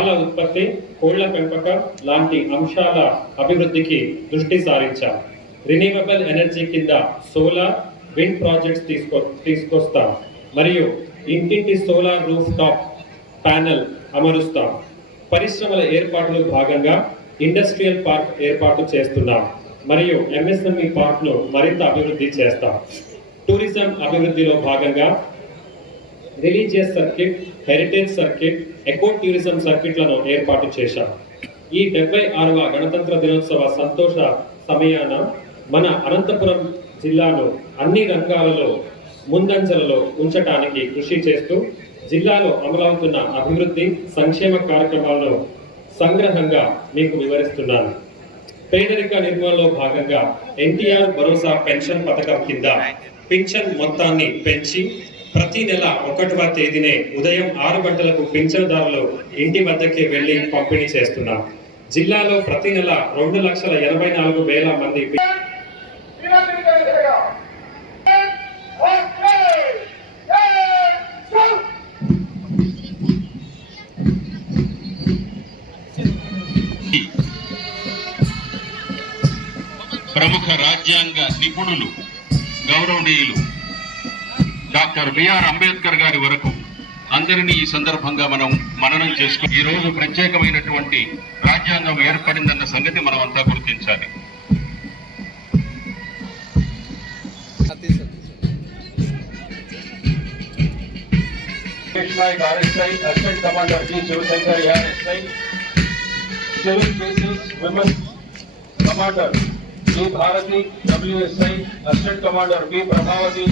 పాల ఉత్పత్తి, కోళ్ల పెంపకం లాంటి అంశాల అభివృద్ధికి దృష్టి సారించాం. రిన్యూవబుల్ ఎనర్జీ కింద సోలార్, విండ్ ప్రాజెక్ట్స్ తీసుకొస్తాం మరియు ఇంటింటి సోలార్ రూఫ్ టాప్ ప్యానెల్ అమరుస్తాం. పరిశ్రమల ఏర్పాటులో భాగంగా ఇండస్ట్రియల్ పార్క్ ఏర్పాటు చేస్తున్నాం మరియు ఎంఎస్ఎంఈ పార్క్ను మరింత అభివృద్ధి చేస్తాం. టూరిజం అభివృద్ధిలో భాగంగా religious circuit, heritage circuit, eco tourism సర్కిట్లను ఏర్పాటు చేశాం. ఈ 76వ గణతంత్ర దినోత్సవ సంతోష సమయాన మన అనంతపురం జిల్లాను అన్ని రంగాలలో ముందంజలలో ఉంచటానికి కృషి చేస్తూ జిల్లాలో అమలవుతున్న అభివృద్ధి సంక్షేమ కార్యక్రమాలను సంగ్రహంగా మీకు వివరిస్తున్నాను. పేదరిక నిర్మూలనలో భాగంగా ఎన్టీఆర్ భరోసా పెన్షన్ పథకం కింద పింఛన్ మొత్తాన్ని పెంచి ప్రతి నెల 1వ తేదీనే ఉదయం 6 గంటలకు పింఛన్దారులు ఇంటి వద్దకే వెళ్లి పంపిణీ చేస్తున్నాం. జిల్లాలో ప్రతి నెల 2,84,000 మంది ప్రముఖ రాజ్యాంగ నిపుణులు గౌరవనీయులు డాక్టర్ బిఆర్ అంబేద్కర్ గారి వరకు అందరినీ ఈ సందర్భంగా మనం మననం చేసుకుని ఈ రోజు ప్రత్యేకమైనటువంటి రాజ్యాంగం ఏర్పడిందన్న సంగతి మనం అంతా గుర్తించాలి. Assistant commander B Sivasankar SI, civil cases women commander B Bharathi WSI, assistant commander B Prabhavati